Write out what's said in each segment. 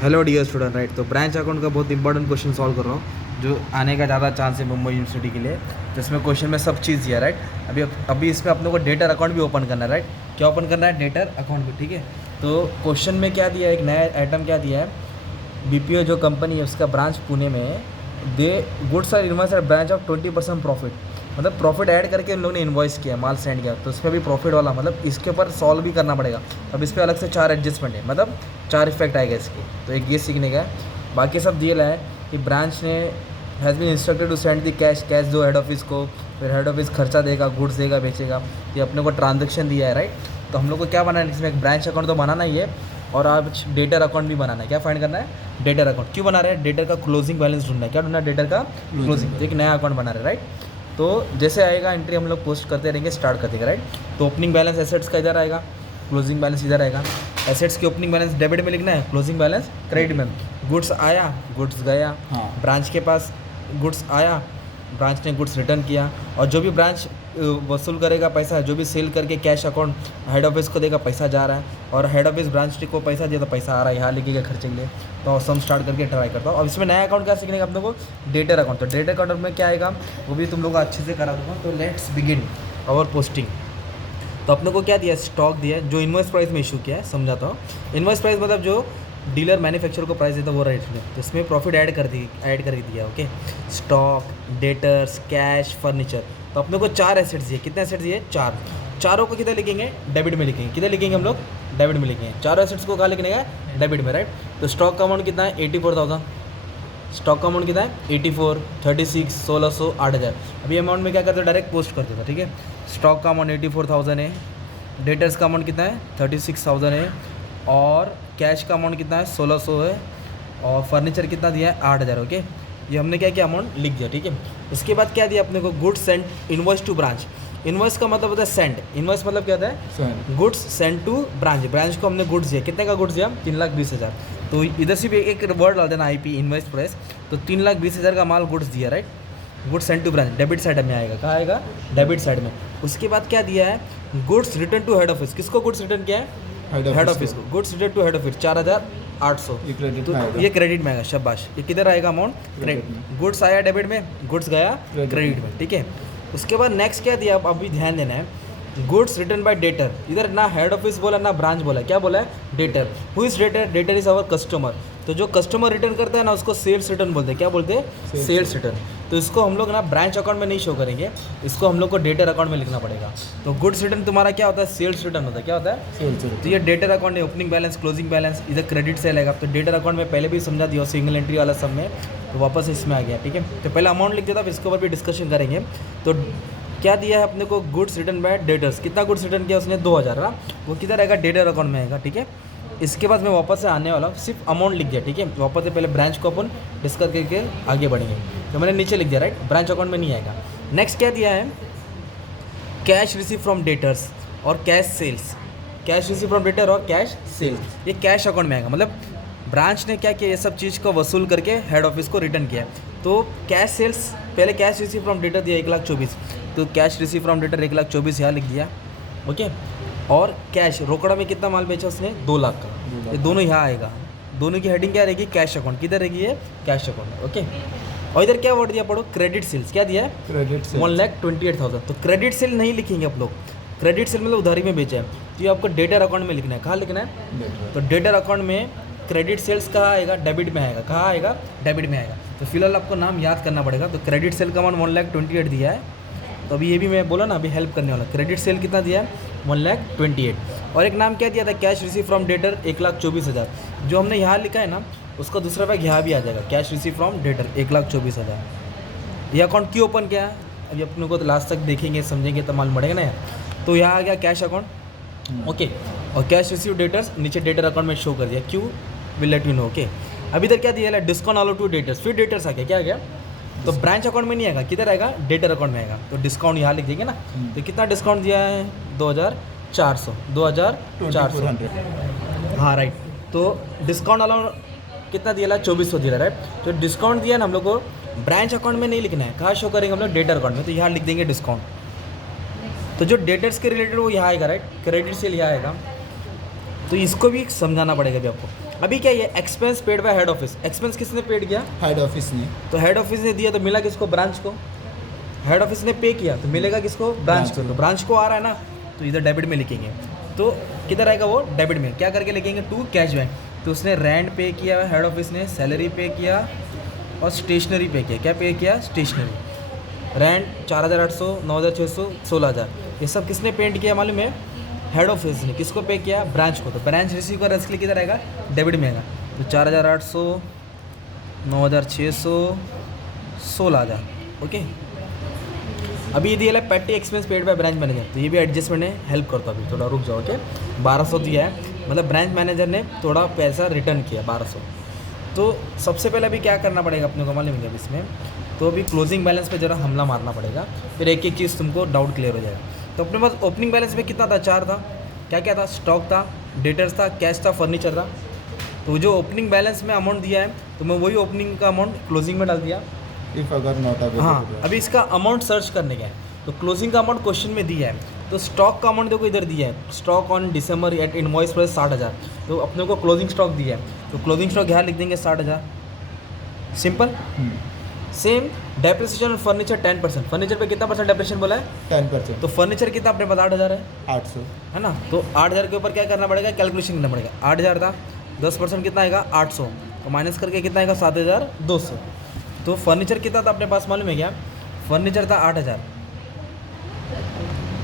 Hello dear student, right. तो branch account का बहुत इंपॉर्टेंट क्वेश्चन सॉल्व कर रहा हूँ जो आने का ज़्यादा चांस है मुंबई यूनिवर्सिटी के लिए। जिसमें क्वेश्चन में सब चीज़ दिया, राइट। अभी इसमें अपने को डेटर अकाउंट भी ओपन करना है, राइट। क्या ओपन करना है? डेटर अकाउंट भी, ठीक है। तो क्वेश्चन में क्या दिया है, एक नया आइटम क्या दिया है, बीपीओ जो कंपनी है उसका ब्रांच पुणे में है, they goods are invoice at branch of 20% profit. मतलब प्रॉफिट ऐड करके उन लोगों ने इन्वॉइस किया, माल सेंड किया, तो इसमें भी प्रॉफिट वाला, मतलब इसके ऊपर सॉल्व भी करना पड़ेगा। अब इस पर अलग से 4 एडजस्टमेंट है, मतलब 4 इफेक्ट आएगा इसके। तो एक ये सीखने का है। बाकी सब दिया है कि ब्रांच ने has been instructed to send the cash to head office को, फिर हेड ऑफिस खर्चा देगा, गुड्स देगा, बेचेगा। ये अपने को ट्रांजेक्शन दिया है, राइट। तो हम लोग को क्या बनाना है इसमें? एक ब्रांच अकाउंट तो बनाना ही है और आप डेटर अकाउंट भी बनाना है। क्या फाइंड करना है? Debtor account. क्यों बना रहे हैं? डेटर का क्लोजिंग बैलेंस ढूंढना है। क्या ढूंढना है? डेटर का क्लोजिंग। एक नया अकाउंट बना रहे हैं, राइट। तो जैसे आएगा एंट्री हम लोग पोस्ट करते रहेंगे, स्टार्ट कर देंगे, राइट। तो ओपनिंग बैलेंस एसेट्स का इधर आएगा, क्लोजिंग बैलेंस इधर आएगा। एसेट्स की ओपनिंग बैलेंस डेबिट में लिखना है, क्लोजिंग बैलेंस क्रेडिट में। गुड्स आया, गुड्स गया, ब्रांच के पास गुड्स आया, ब्रांच ने गुड्स रिटर्न किया, और जो भी ब्रांच वसूल करेगा पैसा, जो भी सेल करके कैश अकाउंट हेड ऑफिस को देगा, पैसा जा रहा है, और हेड ऑफिस ब्रांच को पैसा दिया तो पैसा आ रहा है, यहाँ लिखिएगा खर्चे के लिए। तो सम स्टार्ट करके ट्राई करता हूँ। अब इसमें नया अकाउंट क्या सीखने का अपने को? Debtor account. तो डेटर अकाउंट में क्या आएगा वो भी तुम लोग को अच्छे से करा दूँगा। तो लेट्स बिगिन आवर पोस्टिंग। तो अपने को क्या दिया? स्टॉक दिया है, जो इन्वॉइस प्राइस में इशू किया है, समझाता हूँ। इन्वॉइस प्राइस मतलब जो डीलर मैन्युफैक्चर को प्राइस देता है वो रेट है। तो इसमें प्रॉफिट ऐड कर दिया, okay. Stock, debtors, cash, furniture. तो अपने को 4 एसेट्स दिए। कितने एसेट्स दिए? 4। चारों को किधर लिखेंगे? डेबिट में लिखेंगे। किधर लिखेंगे हम लोग? डेबिट में लिखेंगे। चारों एसेट्स को कहाँ लिखने का? डेबिट में, राइट। तो स्टॉक का अमाउंट कितना है? 84,000। स्टॉक का अमाउंट कितना है? 84, 36, 1600, 8000। अभी अमाउंट में क्या करते हो? डायरेक्ट पोस्ट कर देता, ठीक है। स्टॉक का अमाउंट 84,000 है, डेटर्स का अमाउंट कितना है? 36,000 है, और कैश का अमाउंट कितना है? 1600 है, और फर्नीचर कितना दिया है? 8000, ओके। ये हमने क्या किया? अमाउंट लिख दिया, ठीक है। उसके बाद क्या दिया अपने को? Goods send invoice to branch. Invoice का मतलब होता है सेंड। इनवॉइस मतलब क्या होता है? Goods send to branch. Branch को हमने गुड्स दिया। कितने का गुड्स दिया? 3,20,000। तो इधर से भी एक वर्ड डाल देना, IP इनवॉइस प्राइस। तो 3,20,000 का माल गुड्स दिया, right. Goods send to branch debit side में आएगा। कहाँ आएगा? डेबिट साइड में। उसके बाद क्या दिया है? Goods return to head office. किसको गुड्स रिटर्न किया है? हेड ऑफिस को। Goods return to head office 4,800। तो ये क्रेडिट में आएगा, शाबाश। ये किधर आएगा अमाउंट? क्रेडिट। गुड्स आया डेबिट में, गुड्स गया क्रेडिट में, ठीक है। उसके बाद नेक्स्ट क्या दिया? अभी ध्यान देना है। Goods return by debtor. इधर ना हेड ऑफिस बोला ना ब्रांच बोला, क्या बोला है? Debtor. Who is debtor? Debtor is our customer. तो जो कस्टमर रिटर्न करता है ना उसको सेल्स रिटर्न बोलते हैं। क्या बोलते हैं? Sales return. तो इसको हम लोग ना ब्रांच अकाउंट में नहीं शो करेंगे, इसको हम लोग को डेटर अकाउंट में लिखना पड़ेगा। तो गुड्स रिटर्न तुम्हारा क्या होता है? सेल्स रिटर्न होता है। क्या होता है? सेल्स। तो ये डेटर अकाउंट है, ओपनिंग बैलेंस, क्लोजिंग बैलेंस, इधर क्रेडिट सेल आएगा। तो डेटर अकाउंट में पहले भी समझा दिया, सिंगल एंट्री वाला सब में, तो वापस इसमें आ गया, ठीक है। तो पहले अमाउंट लिख देता, फिर इसके ऊपर भी डिस्कशन करेंगे। तो क्या दिया है अपने को? Goods return bye debtors. कितना गुड्स रिटर्न किया उसने? 2,000 ना। वो किधर आएगा? डेटर अकाउंट में आएगा, ठीक है। इसके बाद मैं वापस से आने वाला हूँ, सिर्फ अमाउंट लिख दिया, ठीक है। वापस से पहले ब्रांच को अपन डिस्कस करके आगे बढ़ेंगे। तो मैंने नीचे लिख दिया, राइट। ब्रांच अकाउंट में नहीं आएगा। नेक्स्ट क्या दिया है? कैश रिसीव फ्रॉम डेटर्स और cash sales. Cash receive from debtor और कैश सेल्स, ये कैश अकाउंट में आएगा। मतलब ब्रांच ने क्या किया? ये सब चीज़ को वसूल करके हेड ऑफिस को रिटर्न किया। तो कैश सेल्स, पहले कैश रिसीव फ्रॉम डेटर दिया 1,24,000, तो कैश रिसीव फ्रॉम डेटर 1,24,000 यहाँ लिख दिया, ओके। और कैश रोकड़ा में कितना माल बेचा उसने? 2 लाख का। ये दोनों यहाँ आएगा। दोनों की हेडिंग क्या रहेगी? Cash account. किधर रहेगी ये? Cash account, okay. और इधर क्या वर्ड दिया? पढ़ो, क्रेडिट सेल्स। क्या दिया है? Credit sales 1,28,000। तो क्रेडिट सेल नहीं लिखेंगे आप लोग। क्रेडिट सेल मतलब उधारी में बेचा है, तो ये आपको डेटर अकाउंट में लिखना है। कहाँ लिखना है? तो डेटर अकाउंट में क्रेडिट सेल्स कहाँ आएगा? डेबिट में आएगा। कहाँ आएगा? डेबिट में आएगा। तो फिलहाल आपको नाम याद करना पड़ेगा। तो क्रेडिट सेल का अमाउंट 1,28,000 दिया है। तो अभी ये भी मैं बोला ना, अभी हेल्प करने वाला। क्रेडिट सेल कितना दिया है? 1,28,000। और एक नाम क्या दिया था? Cash receive from debtor 1,24,000। जो हमने यहाँ लिखा है ना उसका दूसरा भाग यहाँ भी आ जाएगा, कैश रिसीव फ्रॉम डेटर 1,24,000। ये अकाउंट क्यों ओपन किया है अभी अपने को तो लास्ट तक देखेंगे, समझेंगे तो मालूम पड़ेगा ना यार। तो यहाँ आ गया कैश अकाउंट, ओके। और कैश रिसीव डेटर्स नीचे डेटर अकाउंट में शो कर दिया, क्यों? Will let you know, okay. अभी इधर क्या दिया है? Discount all to debtors. फिर डेटर्स आ गया, क्या आ गया? तो ब्रांच अकाउंट में नहीं आएगा, किधर आएगा? डेटर अकाउंट में आएगा। तो डिस्काउंट यहाँ लिख देंगे ना। तो कितना डिस्काउंट दिया है? 2,400। 2,400, हाँ राइट। तो डिस्काउंट अलाउंट कितना दिया? 2,400 दिया, राइट। तो डिस्काउंट दिया ना हम लोग को ब्रांच अकाउंट में नहीं लिखना है, कहाँ शो करेंगे हम लोग? डेटर अकाउंट में। तो यहाँ लिख देंगे डिस्काउंट। तो जो डेटर्स के रिलेटेड वो यहाँ आएगा, राइट। क्रेडिट सेल यहाँ आएगा। तो इसको भी समझाना पड़ेगा अभी आपको। अभी क्या ये expense paid by head office, expense किसने पेड किया? हेड ऑफिस ने। तो हेड ऑफिस ने दिया तो मिला किसको? ब्रांच को। हेड ऑफिस ने पे किया तो मिलेगा किसको? ब्रांच को। तो ब्रांच को आ रहा है ना, तो इधर डेबिट में लिखेंगे। तो किधर आएगा वो? डेबिट में। क्या करके लिखेंगे? To cash bank. तो उसने रेंट पे किया, हेड ऑफिस ने सैलरी पे किया और स्टेशनरी पे किया। क्या पे किया? स्टेशनरी। रेंट 4,800, 9,600, 16,000, ये सब किसने पेड किया मालूम है? हेड ऑफिस ने। किसको पे किया? ब्रांच को। तो ब्रांच रिसीव कर इसके लिए किधर आएगा? डेबिट में आएगा। तो 4,800, 9,600, 16,000। ओके, अभी ये दिया है पेटी expense paid by branch manager, तो ये भी एडजस्टमेंट है, हेल्प करता अभी थोड़ा रुक जाओ। ओके, 1,200 दिया है, मतलब ब्रांच मैनेजर ने थोड़ा पैसा रिटर्न किया 1,200। तो सबसे पहले अभी क्या करना पड़ेगा अपने को मालूम है इसमें? तो अभी क्लोजिंग बैलेंस पे जरा हमला मारना पड़ेगा, फिर एक एक चीज़ तुमको डाउट क्लियर हो जाएगा। तो अपने पास ओपनिंग बैलेंस में कितना था? 4 था। क्या क्या था? स्टॉक था, डेटर्स था, कैश था, फर्नीचर था। तो जो ओपनिंग बैलेंस में अमाउंट दिया है तो मैं वही ओपनिंग का अमाउंट क्लोजिंग में डाल दिया। इफ अगर नॉट अवेलेबल। हाँ, अभी इसका अमाउंट सर्च करने का है, तो क्लोजिंग का अमाउंट क्वेश्चन में दिया है। तो स्टॉक का अमाउंट देखो इधर दिया है, stock on December at invoice price 60,000। तो अपने को क्लोजिंग स्टॉक दिया है, तो क्लोजिंग स्टॉक यहाँ लिख देंगे 60,000। Simple. Same depreciation on furniture 10%। Furniture पे कितना परसेंट डेप्रिसिएशन बोला है? 10%। तो फर्नीचर कितना अपने पास? 8,000 है, 800 है ना। तो 8,000 के ऊपर क्या करना पड़ेगा? कैलकुलेशन करना पड़ेगा। 8,000 था, 10% कितना आएगा? 800। तो माइनस करके कितना आएगा? 7,200। तो फर्नीचर कितना था अपने पास मालूम है क्या? फर्नीचर था 8,000,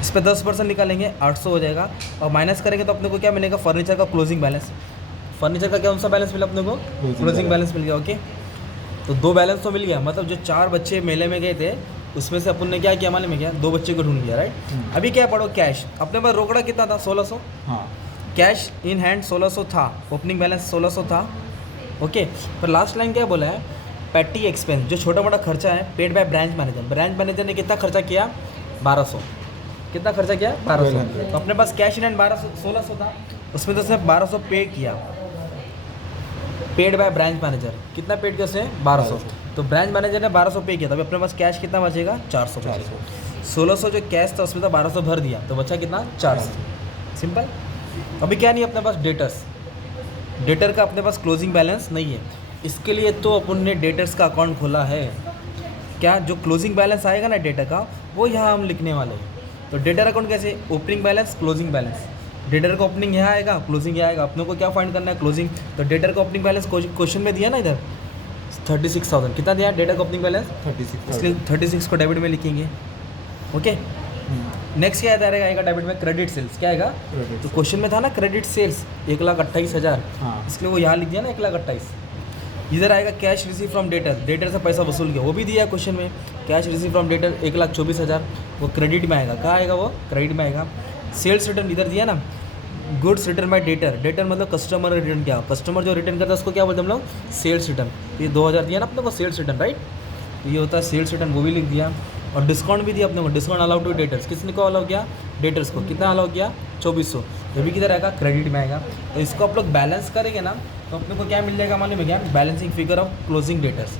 इस पर 10% निकालेंगे 800 हो जाएगा, और माइनस करेंगे तो अपने को क्या मिलेगा? फर्नीचर का क्लोजिंग बैलेंस। फर्नीचर का कौन सा बैलेंस मिला अपने को? क्लोजिंग बैलेंस मिल गया। ओके, तो 2 बैलेंस तो मिल गया, मतलब जो 4 बच्चे मेले में गए थे उसमें से अपन ने क्या किया मालूम है क्या? 2 बच्चे को ढूंढ लिया, राइट। अभी क्या पढ़ो? कैश। अपने पास रोकड़ा कितना था? 1,600। हाँ, कैश इन हैंड 1,600 था, ओपनिंग बैलेंस 1,600 था। ओके, पर लास्ट लाइन क्या बोला है? पेटी एक्सपेंस, जो छोटा मोटा खर्चा है, paid by branch manager. Branch manager ने कितना खर्चा किया? 1,200। कितना खर्चा किया? 1,200। तो अपने पास कैश इन हैंड 1,600 था, उसमें तो उसने 1,200 पे किया, पेड बाय ब्रांच मैनेजर। कितना पेड किया उसने? 1,200। तो ब्रांच मैनेजर ने 1,200 पे किया, तभी अपने पास कैश कितना बचेगा? 400 बचेगा। 1,600 जो कैश था उसमें तो 1,200 भर दिया, तो बचा कितना? 400। सिंपल। अभी क्या नहीं अपने पास? डेटर्स। डेटर का अपने पास क्लोजिंग बैलेंस नहीं है, इसके लिए तो अपन ने डेटर्स का अकाउंट खोला है। क्या जो क्लोजिंग बैलेंस आएगा ना डेटर का, वो यहाँ हम लिखने वाले हैं। तो डेटर अकाउंट कैसे? Opening balance, closing balance. Debtor का ओपनिंग यहाँ आएगा, क्लोजिंग यहाँ आएगा। अपने को क्या फाइंड करना है? क्लोजिंग। तो डेटर का ओपनिंग बैलेंस क्वेश्चन में दिया ना इधर 36,000। कितना दिया डेटर का ओपनिंग बैलेंस? 36,000। इसलिए 36 को डेबिट में लिखेंगे। ओके, नेक्स्ट क्या आएगा डेबिट में? Credit sales. क्या आएगा? तो क्वेश्चन में था ना क्रेडिट सेल्स 1,28,000, हाँ, इसलिए वो यहाँ लिख दिया ना 1,28,000। इधर आएगा cash receive from debtor, debtor से पैसा वसूल किया, वो भी दिया क्वेश्चन में। कैश रिसीव फ्रॉम डेटर 1,24,000, वो क्रेडिट में आएगा। कहाँ आएगा? वो क्रेडिट में आएगा। सेल्स रिटर्न इधर दिया ना, goods return by debtor. Debtor मतलब कस्टमर ने रिटर्न किया, कस्टमर जो रिटर्न करता है उसको क्या बोलते हैं हम लोग? Sales return. तो ये 2,000 दिया ना अपने को सेल्स रिटर्न, राइट। ये होता है सेल्स रिटर्न, वो भी लिख दिया। और डिस्काउंट भी दिया अपने को, डिस्काउंट अलाउ टू डेटर्स। किसने को अलाउ किया? डेटर्स को। कितना अलाउ किया? 2,400। ये भी किधर आएगा? क्रेडिट में आएगा। तो इसको आप लोग बैलेंस करेंगे ना, तो अपने को क्या मिल जाएगा मालूम है क्या? Balancing figure of closing debtors.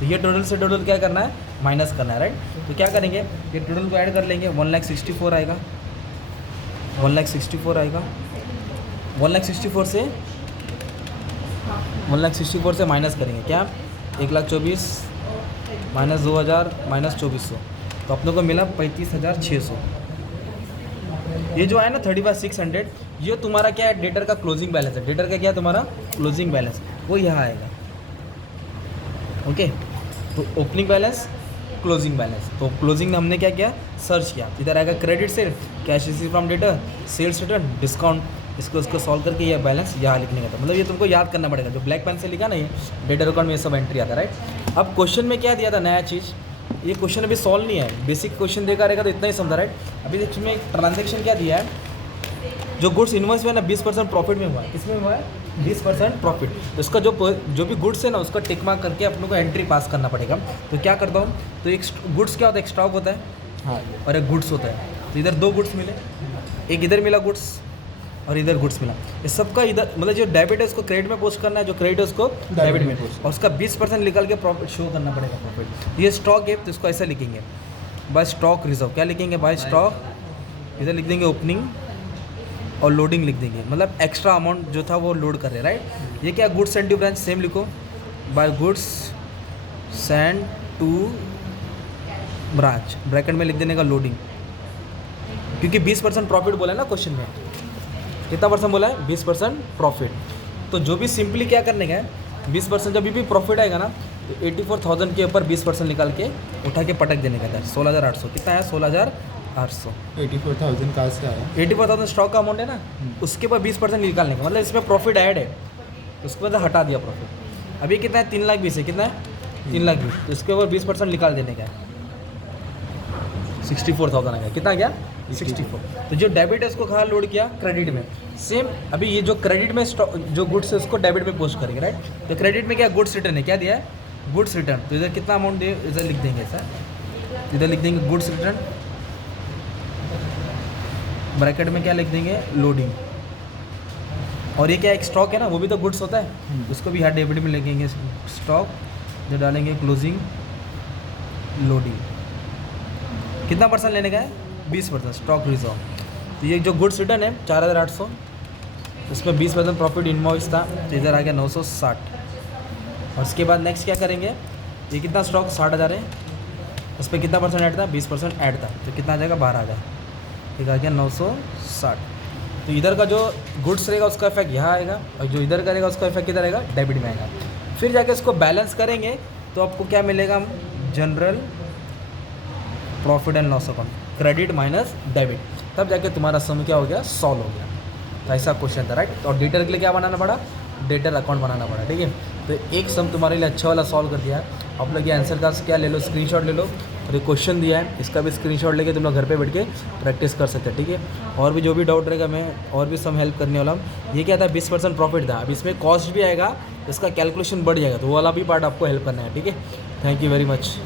तो ये टोटल से टोटल क्या करना है? माइनस करना है, राइट। तो क्या करेंगे? ये टोटल को ऐड कर लेंगे, 1,64,000 आएगा। 1,64,000 आएगा। 1,64,000 से 1,64,000 से माइनस करेंगे क्या? 1,24,000 माइनस 2,000 माइनस 2,400, तो अपने को मिला 35,600। ये जो है ना 35,600, ये तुम्हारा क्या है? डेटर का क्लोजिंग बैलेंस है। डेटर का क्या है तुम्हारा? क्लोजिंग बैलेंस, वो यहाँ आएगा। ओके, तो ओपनिंग बैलेंस, क्लोजिंग बैलेंस। तो क्लोजिंग में हमने क्या किया? सर्च किया। इधर आएगा credit sale, cash receive from debtor, sales return, discount. इसको सॉल्व करके ये बैलेंस यहाँ लिखने का था, मतलब ये तुमको याद करना पड़ेगा। जो ब्लैक पेन से लिखा ना ये डेटर अकाउंट में ये सब एंट्री आता है, राइट। अब क्वेश्चन में क्या दिया था नया चीज़? ये क्वेश्चन अभी सॉल्व नहीं है, बेसिक क्वेश्चन देखा रहेगा तो इतना ही समझा, राइट। अभी इसमें ट्रांजेक्शन क्या दिया है? जो गुड्स इन्वॉइस में ना 20% प्रॉफिट में हुआ है। किसमें हुआ है? 20% प्रॉफिट। तो इसका जो भी गुड्स है ना उसका टिक मार्क करके अपने को एंट्री पास करना पड़ेगा। तो क्या करता हूँ? तो एक गुड्स क्या होता है? एक स्टॉक होता है, हाँ, और एक गुड्स होता है। तो इधर 2 गुड्स मिले, एक इधर मिला गुड्स और इधर गुड्स मिला। ये सबका इधर मतलब जो डेबिट है उसको क्रेडिट में पोस्ट करना है, जो क्रेडिट है उसको डेबिट में, और उसका 20% निकल के प्रॉफिट शो करना पड़ेगा प्रॉफिट। ये स्टॉक है तो इसको ऐसा लिखेंगे, बाय स्टॉक रिजर्व। क्या लिखेंगे? By stock. इधर लिख देंगे ओपनिंग और लोडिंग लिख देंगे, मतलब एक्स्ट्रा अमाउंट जो था वो लोड कर रहे हैं, राइट। ये क्या goods send to branch, same लिखो, by goods send to branch, bracket में लिख देने का लोडिंग, क्योंकि 20% प्रॉफिट बोला है ना क्वेश्चन में। कितना परसेंट बोला है? 20% प्रॉफिट। तो जो भी सिंपली क्या करने का है, 20% जब भी प्रॉफिट आएगा ना, तो 84,000 के ऊपर 20% निकाल के उठा के पटक देने का था। 16,800 कितना है? 16,800। 84,000 कहाँ से आया? 84,000 स्टॉक का अमाउंट है ना, उसके ऊपर 20% निकालने का, मतलब इसमें प्रॉफिट ऐड है, उसके बाद हटा दिया प्रॉफिट। अभी कितना है? 3,20,000 है। कितना है? 3,20,000। तो इसके ऊपर 20% निकाल देने का है, 64,000 आ गया। कितना गया? 64। तो जो डेबिट है उसको कहाँ लोड किया? क्रेडिट में। सेम अभी ये जो क्रेडिट में स्टॉक जो गुड्स है उसको डेबिट में पोस्ट करेंगे, राइट। तो क्रेडिट में क्या? गुड्स रिटर्न है। क्या दिया है? Goods return. तो इधर कितना अमाउंट दे, इधर लिख देंगे ऐसा, इधर लिख देंगे गुड्स रिटर्न, ब्रैकेट में क्या लिख देंगे? लोडिंग। और ये क्या एक स्टॉक है ना, वो भी तो गुड्स होता है, उसको भी यहाँ डेबिट में लिखेंगे स्टॉक, जो डालेंगे क्लोजिंग लोडिंग। कितना परसेंट लेने का है? 20% स्टॉक रिजर्व। तो ये जो गुड्स रिटर्न है 4,800, उसमें 20% प्रॉफिट इनवॉइस था, तो इधर आ गया 960। और उसके बाद नेक्स्ट क्या करेंगे, ये कितना स्टॉक 60,000 है, उस पर कितना परसेंट ऐड था? 20% ऐड था, तो कितना आ जाएगा? 12,000। ठीक आ गया 960। तो इधर का जो गुड्स रहेगा उसका इफेक्ट यहाँ आएगा, और जो इधर करेगा उसका इफेक्ट किधर आएगा? डेबिट में आएगा। फिर जाके इसको बैलेंस करेंगे तो आपको क्या मिलेगा? General profit and loss account, credit minus debit, तब जाके तुम्हारा सम क्या हो गया? सॉल्व हो गया। तो ऐसा क्वेश्चन था, राइट। और डेटर के लिए क्या बनाना पड़ा? डेटर अकाउंट बनाना पड़ा, ठीक है। तो एक सम तुम्हारे लिए अच्छा वाला सॉल्व कर दिया है। आप लोग ये आंसर का क्या ले लो, स्क्रीनशॉट ले लो, और ये क्वेश्चन दिया है इसका भी स्क्रीनशॉट लेके तुम लोग घर पे बैठ के प्रैक्टिस कर सकते हैं, ठीक है। और भी जो भी डाउट रहेगा मैं और भी सम हेल्प करने वाला हूँ। ये क्या था? 20% प्रॉफिट था, अब इसमें कॉस्ट भी आएगा, इसका कैलकुलेशन बढ़ जाएगा, तो वो वाला भी पार्ट आपको हेल्प करना है, ठीक है। Thank you very much.